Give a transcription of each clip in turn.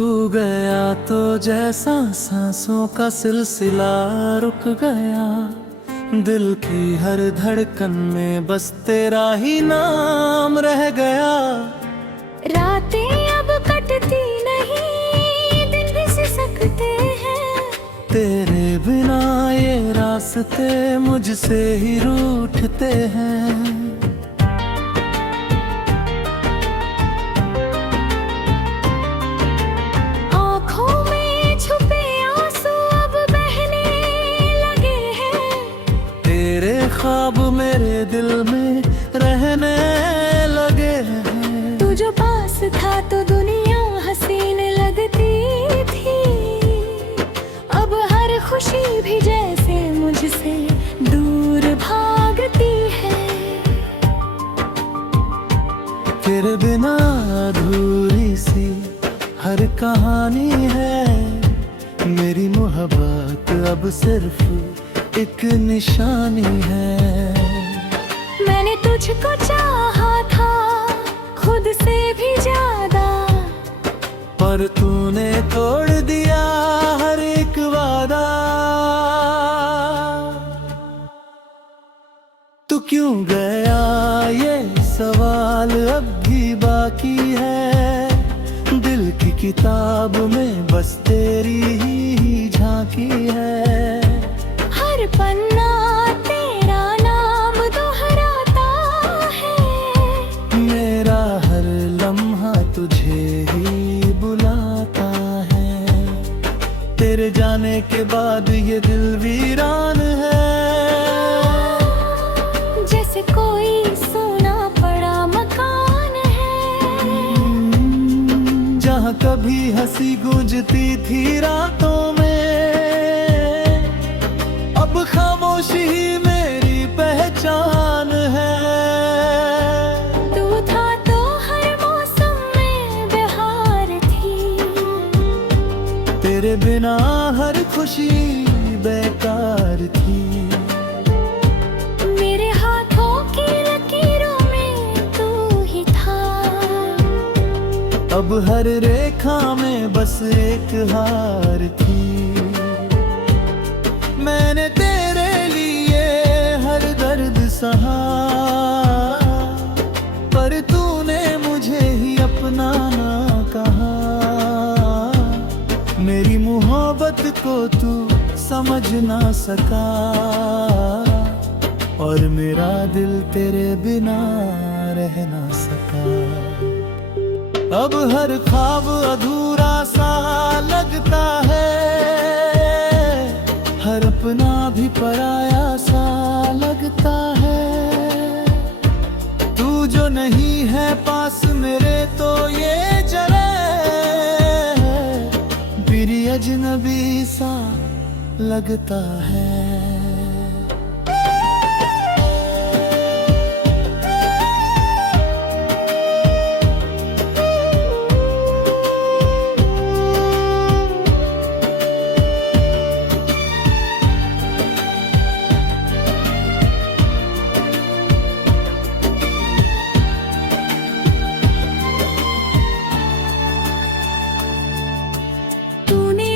तू गया तो जैसा सांसों का सिलसिला रुक गया। दिल की हर धड़कन में बस तेरा ही नाम रह गया। रातें अब कटती नहीं, दिन भी सिसकते हैं। तेरे बिना ये रास्ते मुझसे ही रूठते हैं। ख्वाब मेरे दिल में रहने लगे हैं। तू जो पास था तो दुनिया हसीन लगती थी। अब हर खुशी भी जैसे मुझसे दूर भागती है। तेरे बिना अधूरी सी हर कहानी है। मेरी मोहब्बत अब सिर्फ एक निशानी है। मैंने तुझको चाहा था खुद से भी ज्यादा, पर तूने तोड़ दिया हर एक वादा। तू क्यों गया ये सवाल अब भी बाकी है। दिल की किताब में बस तेरी ही झांकी है। पन्ना तेरा नाम दोहराता है। मेरा हर लम्हा तुझे ही बुलाता है। तेरे जाने के बाद ये दिल वीरान है। जैसे कोई सूना पड़ा मकान है। जहाँ कभी हंसी गूंजती थी रातों में, अब खामोशी ही मेरी पहचान है। तू था तो हर मौसम में बहार थी। तेरे बिना हर खुशी बेकार थी। मेरे हाथों की लकीरों में तू ही था। अब हर रेखा में बस एक हार थी। मैंने तेरे लिए हर दर्द सहा, पर तूने मुझे ही अपना ना कहा। मेरी मोहब्बत को तू समझ ना सका, और मेरा दिल तेरे बिना रह ना सका। अब हर ख्वाब अधूरा सा लगता है। हर अपना भी पराया सा लगता है। तू जो नहीं है पास मेरे तो ये जले फिर अजनबी सा लगता है।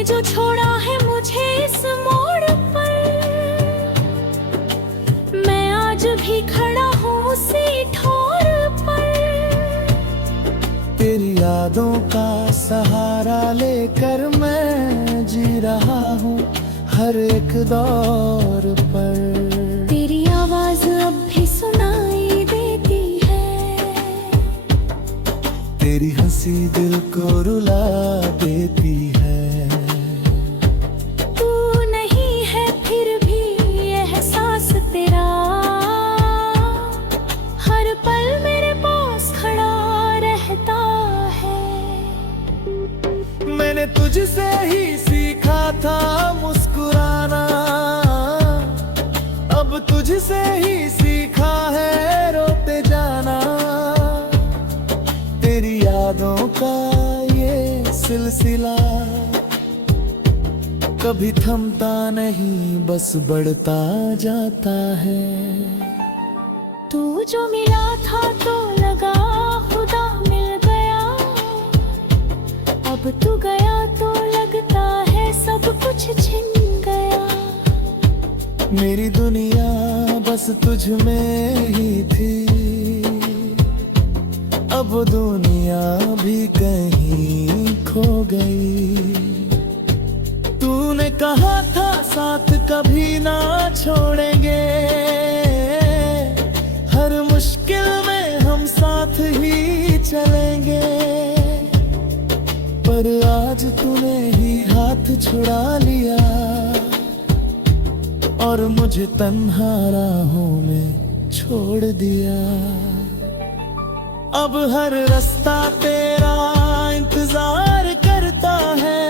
जो छोड़ा है मुझे इस मोड़ पर, मैं आज भी खड़ा हूँ उसी ठोर पर। तेरी यादों का सहारा लेकर मैं जी रहा हूँ हर एक दौर पर। तेरी आवाज अब भी सुनाई देती है। तेरी हंसी दिल को रुला देती है। मैंने तुझसे ही सीखा था मुस्कुराना, अब तुझसे ही सीखा है रोते जाना। तेरी यादों का ये सिलसिला कभी थमता नहीं, बस बढ़ता जाता है। तू जो मिला था तो लगा खुदा मिल गया। अब अब तू गया तो लगता है सब कुछ छिन गया। मेरी दुनिया बस तुझ में ही थी, अब दुनिया भी कहीं खो गई। तूने कहा था साथ कभी ना छोड़ेंगे, हर मुश्किल में हम साथ ही चलेंगे। पर आज तूने ही हाथ छुड़ा लिया और मुझे तन्हा राहों में छोड़ दिया। अब हर रास्ता तेरा इंतजार करता है,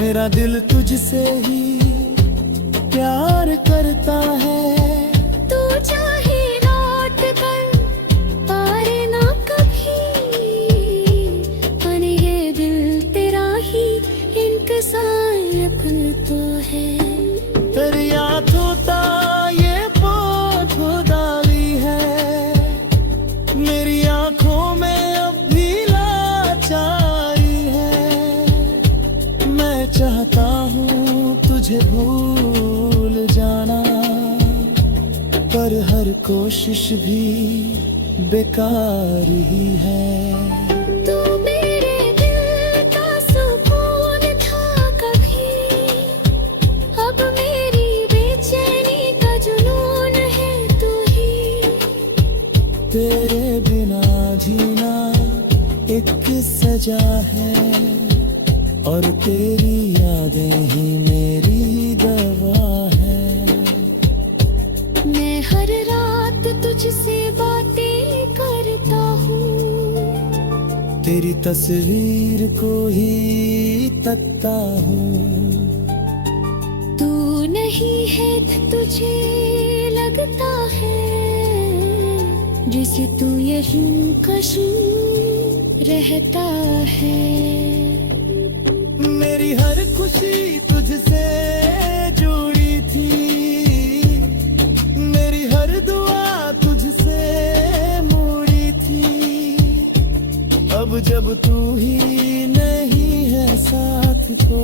मेरा दिल तुझसे ही प्यार करता है। तू चाहे लौट कर आए ना कभी, पर ये दिल तेरा ही इंतजार करता है। तेरी यादों ता ये बहुत डाली है, मेरी आंखों में अब भी लाचारी है। मैं चाहता हूँ तुझे भूल जाना, पर हर कोशिश भी बेकार ही है। तू मेरे दिल का सुकून था कभी, अब मेरी बेचैनी का जुनून है तू ही। तेरे बिना जीना एक सजा है, और तेरी यादें ही मेरी दवा है। मैं हर रात तुझसे बातें करता हूँ, तेरी तस्वीर को ही तकता हूँ। तू नहीं है तुझे लगता है, जिसे तू यहीं कहीं रहता है। मेरी हर खुशी तुझसे जुड़ी थी, मेरी हर दुआ तुझसे मुड़ी थी। अब जब तू ही नहीं है साथ को,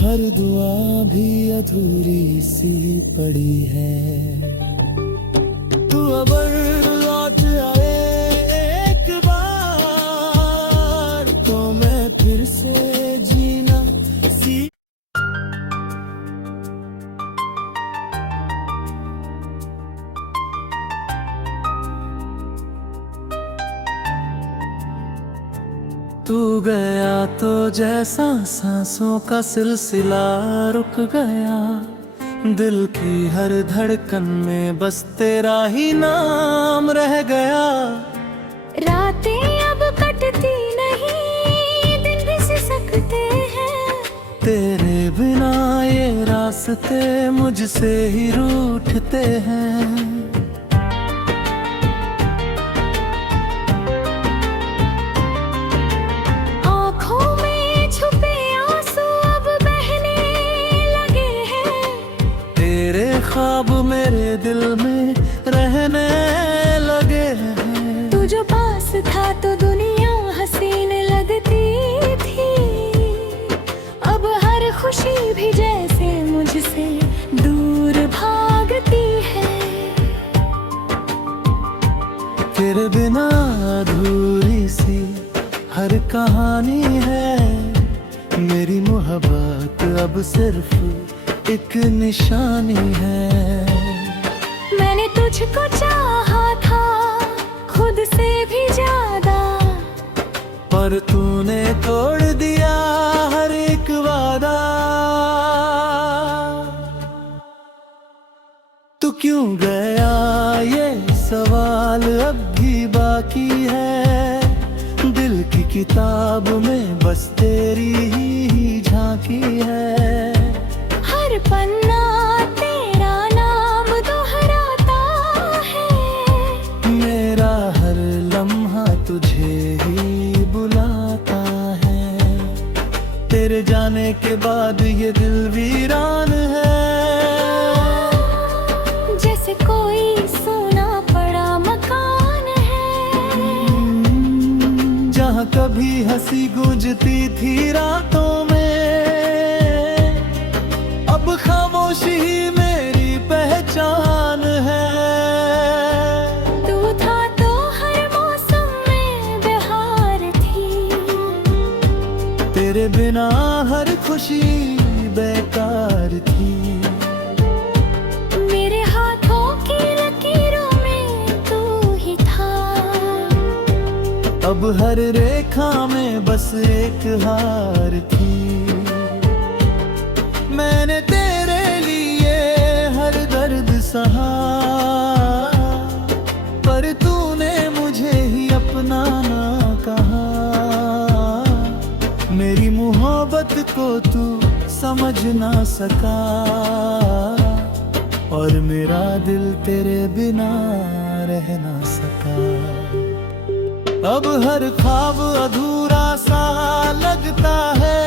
हर दुआ भी अधूरी सी पड़ी है। तू अगर लौट आए एक बार, तो मैं फिर से जीना सीख। तू गया तो जैसा सांसों का सिलसिला रुक गया, दिल की हर धड़कन में बस तेरा ही नाम रह गया। रातें अब कटती नहीं, दिन भी सिसकते हैं। तेरे बिना ये रास्ते मुझसे ही रूठते हैं। आँखों में छुपे आंसू अब बहने लगे हैं। तेरे ख्वाब मेरे दिल में रहने लगे हैं। तू जो पास था तो दुनिया हसीन लगती थी, अब हर खुशी भी जैसे मुझसे दूर भागती है। तेरे बिना अधूरी सी हर कहानी है, मेरी मोहब्बत अब सिर्फ एक निशानी है। मैंने तुझको चाहा था खुद से भी ज्यादा, पर तूने तोड़ दिया हर एक वादा। तू क्यों गया ये सवाल अब भी बाकी है, दिल की किताब में बस तेरी ही झांकी है। हर पन्ना तेरा नाम दोहराता है, मेरा हर लम्हा तुझे ही बुलाता है। तेरे जाने के बाद ये दिल वीरान है, जैसे कोई सोना पड़ा मकान है। जहाँ कभी हंसी गूंजती थी रातों में, अब खामोशी ही मेरी पहचान है। तू था तो हर मौसम में बहार थी, तेरे बिना हर खुशी बेकार थी। मेरे हाथों की लकीरों में तू ही था, अब हर रेखा में बस एक हार थी। मैंने तेरे लिए हर दर्द सहा, पर तूने मुझे ही अपना ना कहा। मेरी मोहब्बत को तू समझ ना सका, और मेरा दिल तेरे बिना रह ना सका। अब हर ख्वाब अधूरा सा लगता है,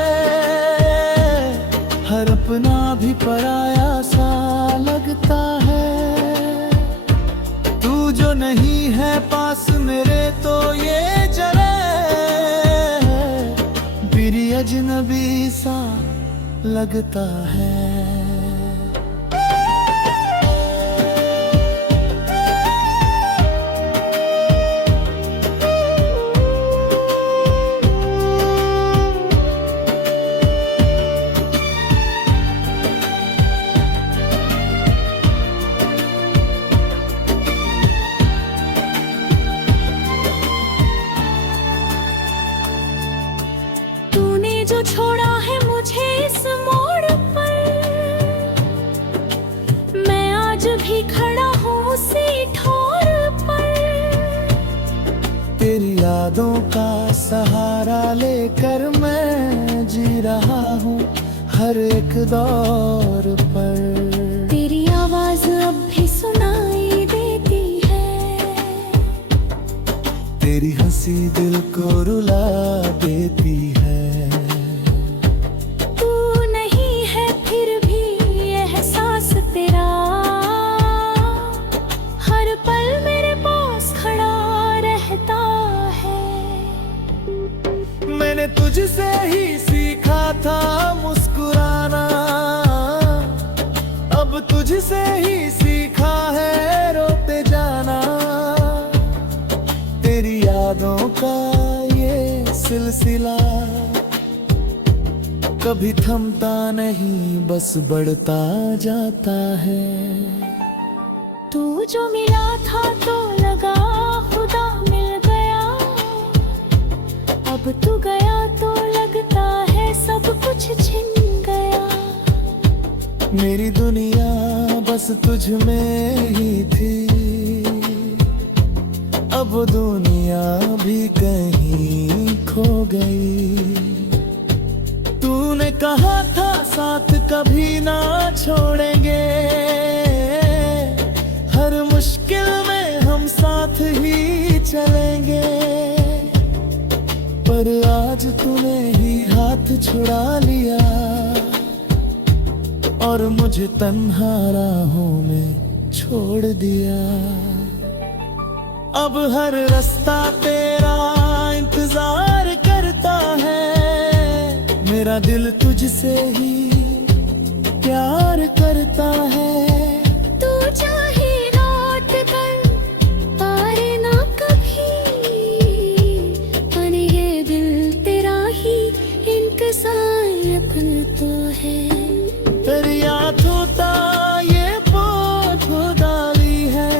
हर अपना भी पराया सा लगता है। तू जो नहीं है पास मेरे तो ये जरे, बिरी अजनबी सा लगता है। जो छोड़ा है मुझे इस मोड़ पर, मैं आज भी खड़ा हूँ उसी ठोर पर। तेरी यादों का सहारा लेकर मैं जी रहा हूँ हर एक दौर पर। तेरी आवाज अब भी सुनाई देती है, तेरी हंसी दिल को रुला देती है। मैंने तुझसे ही सीखा था मुस्कुराना, अब तुझसे ही सीखा है रोते जाना। तेरी यादों का ये सिलसिला कभी थमता नहीं, बस बढ़ता जाता है। तू जो मिला था तो लगा खुदा मिल गया, अब तू गया तो लगता है सब कुछ छिन गया। मेरी दुनिया बस तुझ में ही थी, अब दुनिया भी कहीं खो गई। तूने कहा था साथ कभी ना छोड़ेंगे, हर मुश्किल में हम साथ ही चलेंगे। पर आज तूने ही हाथ छुड़ा लिया, और मुझे तन्हा राहों में छोड़ दिया। अब हर रास्ता तेरा इंतजार करता है, मेरा दिल तुझसे ही प्यार करता है। तू चाहे लौट कर पारे ना कभी, पर ये दिल तेरा ही इंतजार करता है। तेरी यादों ता ये बोझ डाली है,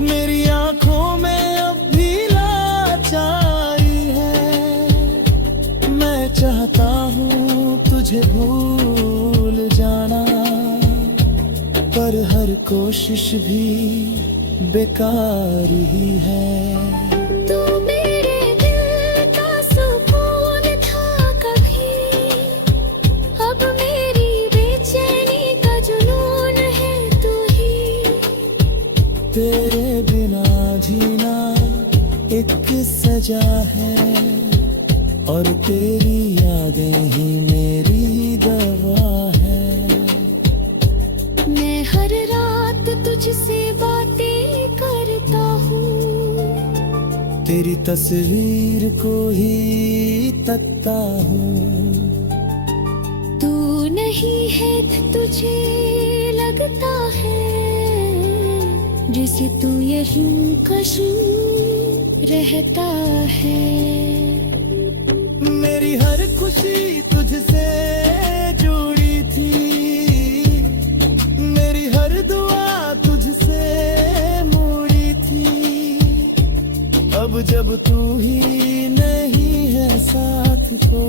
मेरी आंखों में अब भी लाचारी है। मैं चाहता हूँ तुझे भूल जाना, पर हर कोशिश भी बेकार ही है। तू मेरे दिल का सुकून था कभी, अब मेरी बेचैनी का जुनून है तू ही। तेरे बिना जीना एक सजा है, और तेरी यादें ही मेरी दवा है। मैं हर रात तुझसे बातें करता हूँ, तस्वीर को ही तकता हूँ। तू नहीं है तो तुझे लगता है जैसे तू यहीं कहीं रहता है। मेरी हर खुशी तुझसे जुड़ी थी, मेरी हर दुआ तुझसे मुड़ी थी। अब जब तू ही नहीं है साथ को,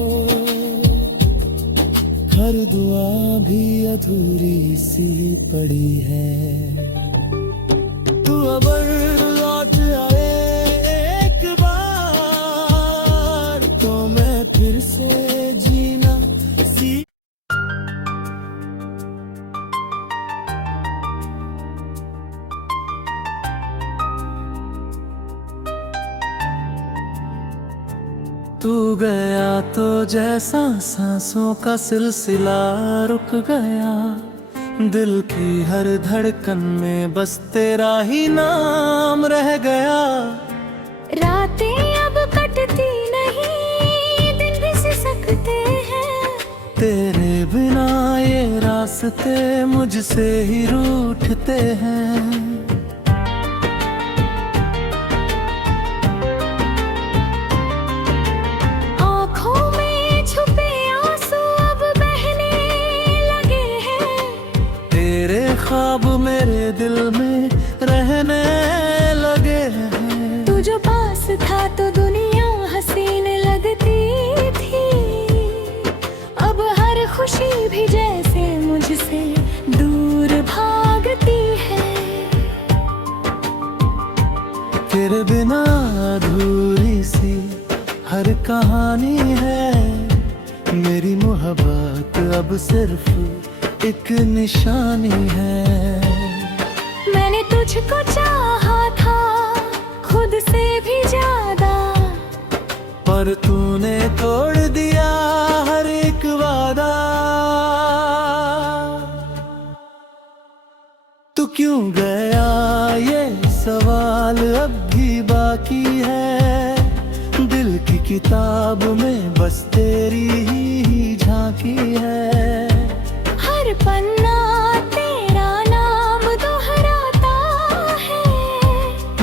हर दुआ भी अधूरी सी पड़ी है। तू अबर लौट आए एक बार तो मैं फिर से जीना सीख। तू गया तो जैसा सांसों का सिलसिला रुक गया, दिल की हर धड़कन में बस तेरा ही नाम रह गया। रातें अब कटती नहीं, दिन भी सिसकते हैं। तेरे बिना ये रास्ते मुझसे ही रूठते हैं। आँखों में छुपे आंसू अब बहने लगे हैं। तेरे ख्वाब मेरे दिल में रहने लगे हैं। तू जो पास था तो दुनिया हसीन लगती थी। अब हर खुशी भी जैसे मुझसे दूर भागती है। तेरे बिना अधूरी सी हर कहानी है। मेरी मोहब्बत अब सिर्फ एक निशानी है। मैंने तुझको चाहा था खुद से भी ज्यादा, पर तूने तोड़ दिया हर एक वादा। तू क्यों गया ये सवाल अब भी बाकी है। दिल की किताब में बस तेरी ही झांकी है। हर पन्ना तेरा नाम दोहराता है।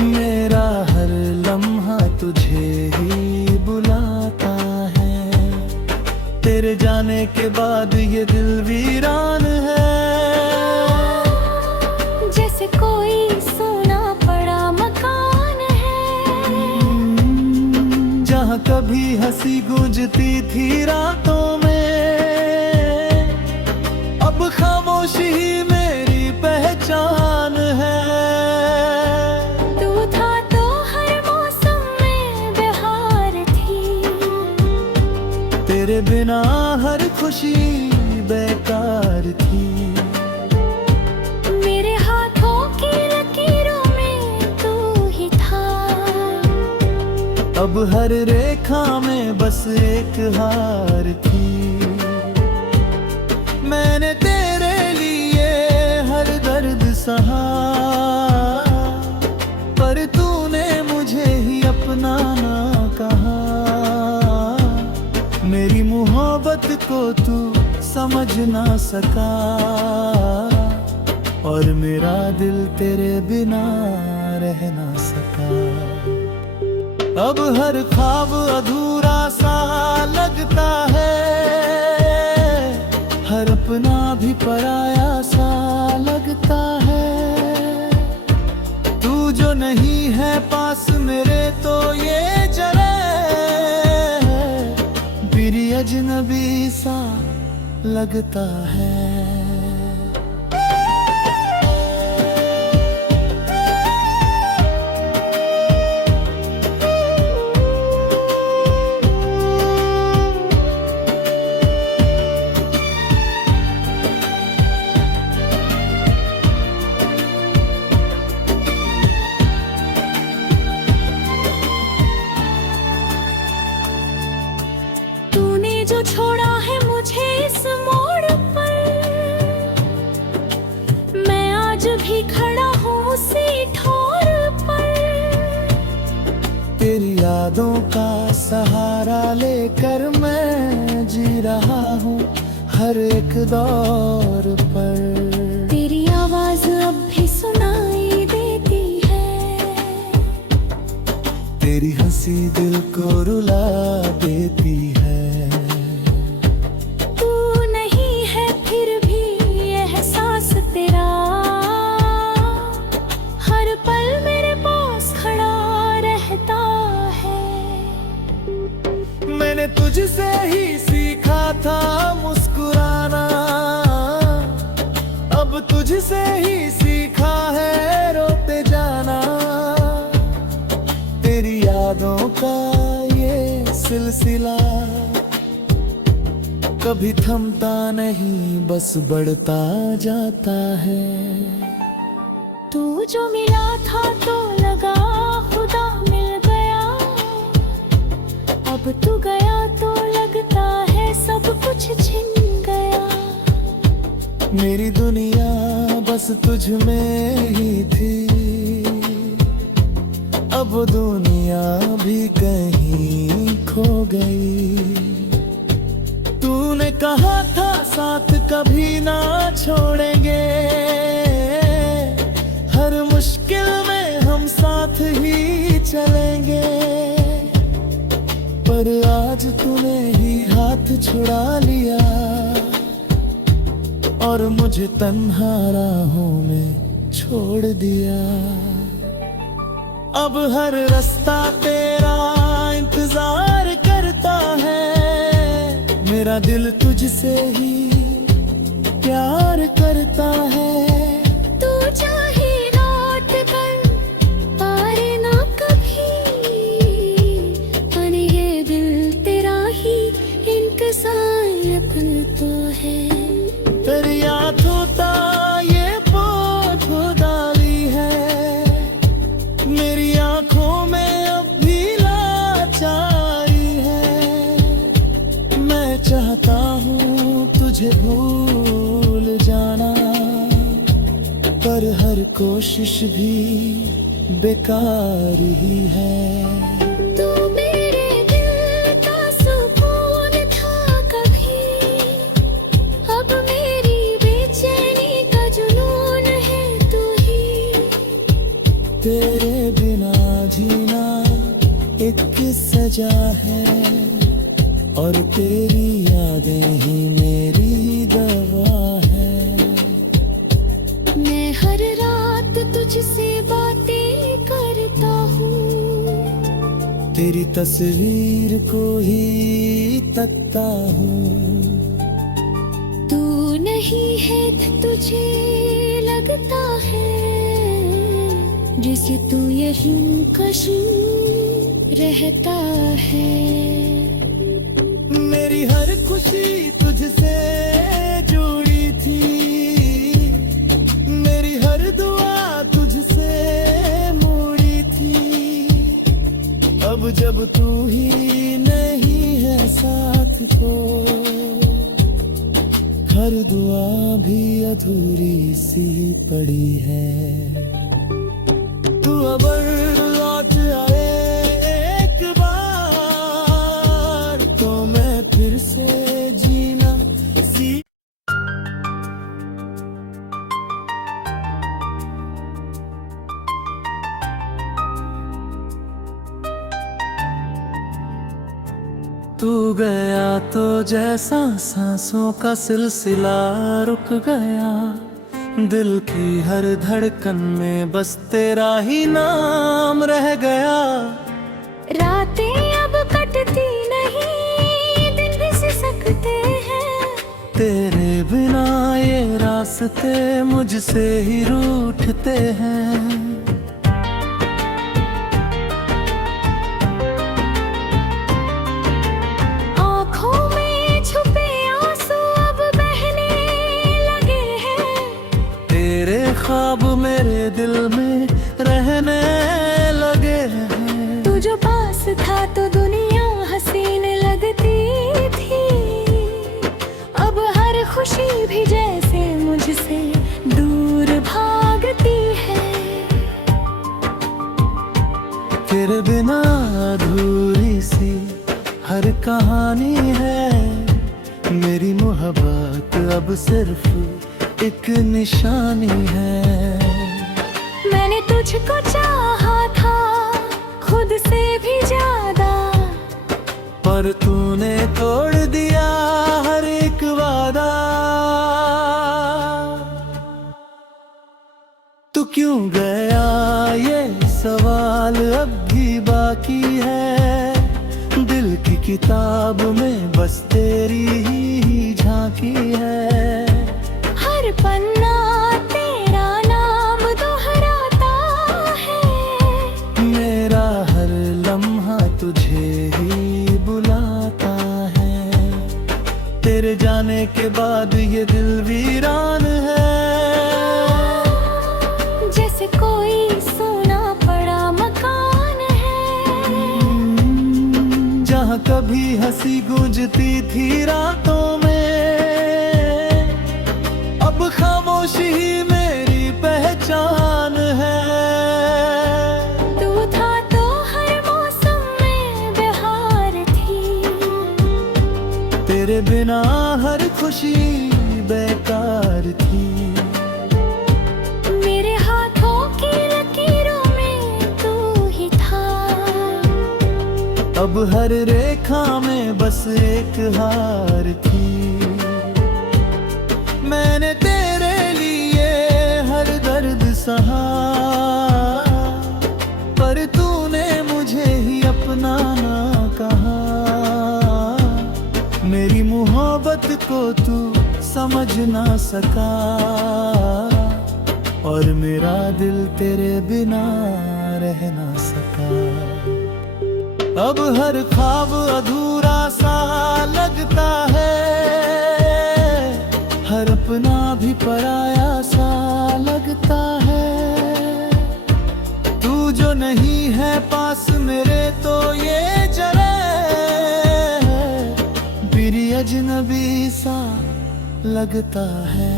मेरा हर लम्हा तुझे ही बुलाता है। तेरे जाने के बाद ये दिल वीरान है। जैसे कोई सोना पड़ा मकान है। जहाँ कभी हंसी गूंजती थी रातों में, अब खामोशी ही मेरी पहचान है। तू था तो हर मौसम में बहार थी। तेरे बिना हर खुशी बेकार थी। मेरे हाथों की लकीरों में तू ही था। अब हर रेखा में बस एक हार थी। मैंने तेरे लिए हर दर्द सहा, पर तूने मुझे ही अपना ना कहा। मेरी मोहब्बत को तू समझ ना सका, और मेरा दिल तेरे बिना रह ना सका। अब हर ख्वाब अधूरा सा लगता है। हर अपना भी पराया सा लगता है। तू जो नहीं है पास मेरे तो ये जरे बिरी अजनबी सा लगता है। तूने जो छोड़ा है मुझे इस मोड़ पर, यादों का सहारा लेकर मैं जी रहा हूँ हर एक दौर पर। तेरी आवाज अब भी सुनाई देती है, तेरी हंसी दिल को रुला देती है। तू नहीं है फिर भी एहसास तेरा हर पल मेरे पास खड़ा रहता है। मैंने तुझसे ही सीखा था मुस्कुराना, अब तुझसे ही सीखा है रोते जाना। तेरी यादों का ये सिलसिला कभी थमता नहीं, बस बढ़ता जाता है। तू जो मिला था तो लगा खुदा मिल गया, अब तू गया तो लगता है सब कुछ छिन गया। मेरी दुनिया बस तुझ में ही थी, अब दुनिया भी कहीं खो गई। तूने कहा था साथ कभी ना छोड़ेंगे, हर मुश्किल में हम साथ ही चलेंगे। पर आज तूने ही हाथ छुड़ा लिया और मुझे तन्हा राहों में छोड़ दिया। अब हर रास्ता तेरा इंतजार करता है, मेरा दिल तुझसे ही प्यार करता है। तू चाहे लौट कर पारे ना कभी, पर ये दिल तेरा ही इंतजार करता है। तेरी यादों का ये बोझ डाली है, मेरी आंखों में अब भी लाचारी है। मैं चाहता हूँ तुझे भूल जाना, पर हर कोशिश भी बेकार ही है। तू मेरे दिल का सुकून था कभी, अब मेरी बेचैनी का जुनून है तू ही। तेरे बिना जीना एक सजा है, और तेरी यादें ही मेरी दवा है। मैं हर रात तुझसे बातें करता हूँ, तेरी तस्वीर को ही तकता हूँ। तू नहीं है तुझे लगता है जैसे तू यहीं कहीं रहता है। मेरी हर खुशी तुझसे जुड़ी थी, मेरी हर दुआ तुझसे मुड़ी थी। अब जब तू ही नहीं है साथ को, हर दुआ भी अधूरी सी पड़ी है। तू अगर लौट आए एक बार, तो मैं फिर से जीना सीख। तू गया तो जैसा सांसों का सिलसिला रुक गया, दिल की हर धड़कन में बस तेरा ही नाम रह गया। रातें अब कटती नहीं, दिन भी सिसकते हैं। तेरे बिना ये रास्ते मुझसे ही रूठते हैं। आँखों में छुपे आंसू अब बहने लगे हैं। तेरे ख्वाब मेरे दिल में रहने लगे हैं। तू जो पास था तो दुनिया हसीन लगती थी, अब हर खुशी भी जैसे मुझसे दूर भागती है। तेरे बिना अधूरा कहानी है। मेरी मोहब्बत अब सिर्फ एक निशानी है। मैंने तुझको चाहा था खुद से भी ज्यादा, पर तूने तोड़ दिया हर एक वादा। तू क्यों गया ये सवाल अब भी बाकी है। दिल की किताब में बस तेरी ही झांकी है। हर पन्ना तेरा नाम दोहराता है। मेरा हर लम्हा तुझे ही बुलाता है। तेरे जाने के बाद ये दिल वीरान है। जैसे कोई सूना पड़ा मकान है, जहाँ कभी हंसी गूंजती थी रातों में, अब खामोशी ही मेरी पहचान है। तू था तो हर मौसम में बहार थी। तेरे बिना हर खुशी बेकार थी। मेरे हाथों की लकीरों में तू ही था। अब हर रेखा में बस एक हार थी। मैंने तेरे लिए हर दर्द सहा, पर तूने मुझे ही अपना ना कहा। मेरी मोहब्बत को तू समझ ना सका, और मेरा दिल तेरे बिना रह ना सका। अब हर ख्वाब अधूरा सा लगता है। हर अपना भी पराया सा लगता है। तू जो नहीं है पास मेरे तो ये जरे बिरी अजनबी सा लगता है।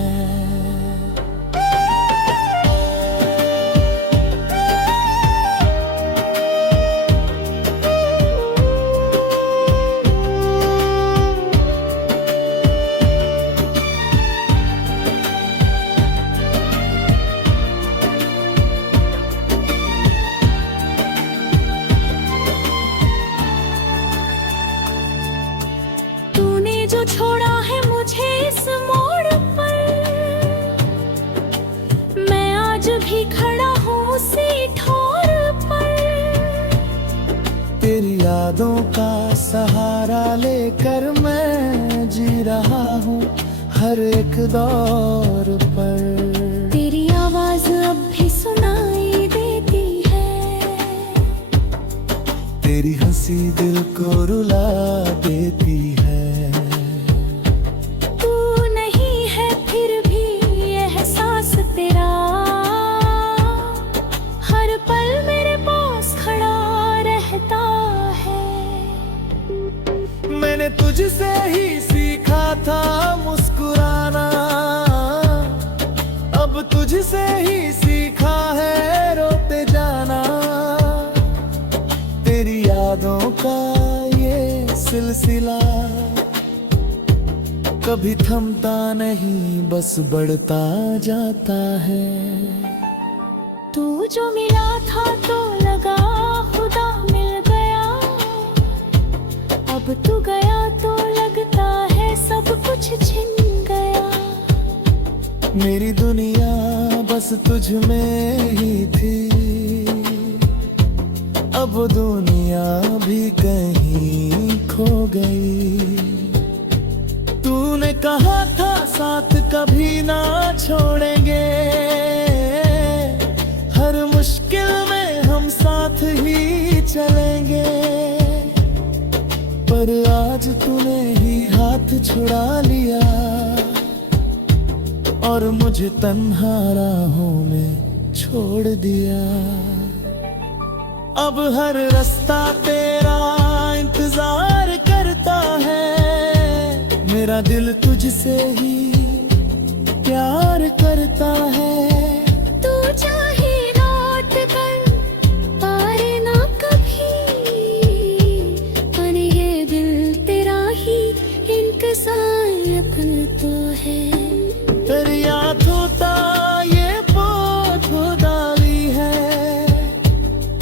जो छोड़ा है मुझे इस मोड़ पर, मैं आज भी खड़ा हूँ उसी ठोर पर। तेरी यादों का सहारा लेकर मैं जी रहा हूँ हर एक दौर पर। तेरी आवाज अब भी सुनाई देती है। तेरी हंसी दिल को रुला देती है। मैंने तुझसे ही सीखा था मुस्कुराना, अब तुझसे ही सीखा है रोते जाना। तेरी यादों का ये सिलसिला कभी थमता नहीं, बस बढ़ता जाता है। तू जो मिला था तो लगा खुदा मिल गया, अब तू गया तो लगता है सब कुछ छिन गया। मेरी दुनिया बस तुझ में ही थी, अब दुनिया भी कहीं खो गई। तूने कहा था साथ कभी ना छोड़ेंगे, हर मुश्किल में हम साथ ही चलेंगे। पर आज तूने ही हाथ छुड़ा लिया और मुझे तन्हा राहों में छोड़ दिया। अब हर रास्ता तेरा इंतजार करता है, मेरा दिल तुझसे ही प्यार करता है। तू चाहे लौट कर पारे ना कभी, पर ये दिल तो है। तेरी आँखों ता ये पोछो डाली है,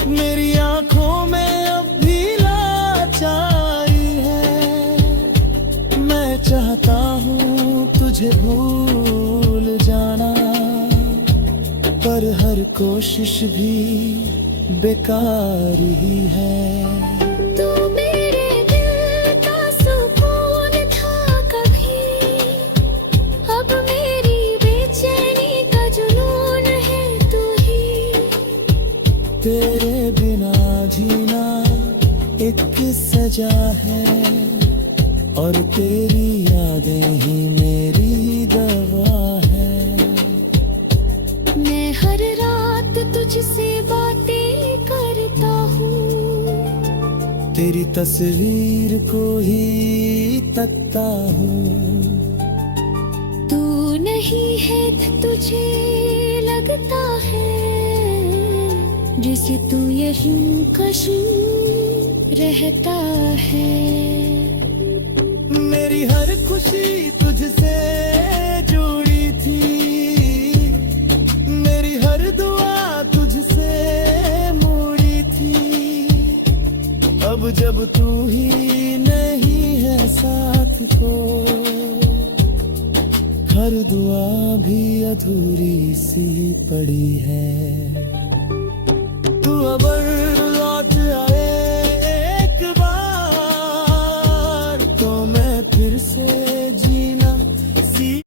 मेरी आँखों में अब भी लाचारी है। मैं चाहता हूँ तुझे भूल जाना, पर हर कोशिश भी बेकार ही है। तू मेरे दिल का सुकून था कभी, अब मेरी बेचैनी का जुनून है तू ही। तेरे बिना जीना एक सजा है, और तेरी यादें ही मेरी दवा है। मैं हर रात तुझसे बातें करता हूँ, तेरी तस्वीर को ही तकता हूँ। तू नहीं है तो तुझे लगता है, जैसे तू यहीं कहीं रहता है। मेरी हर खुशी तुझसे जुड़ी थी, मेरी हर दुआ तुझसे मुड़ी थी। अब जब तू ही नहीं है साथ को, हर दुआ भी अधूरी सी पड़ी है। तू अगर लौट आए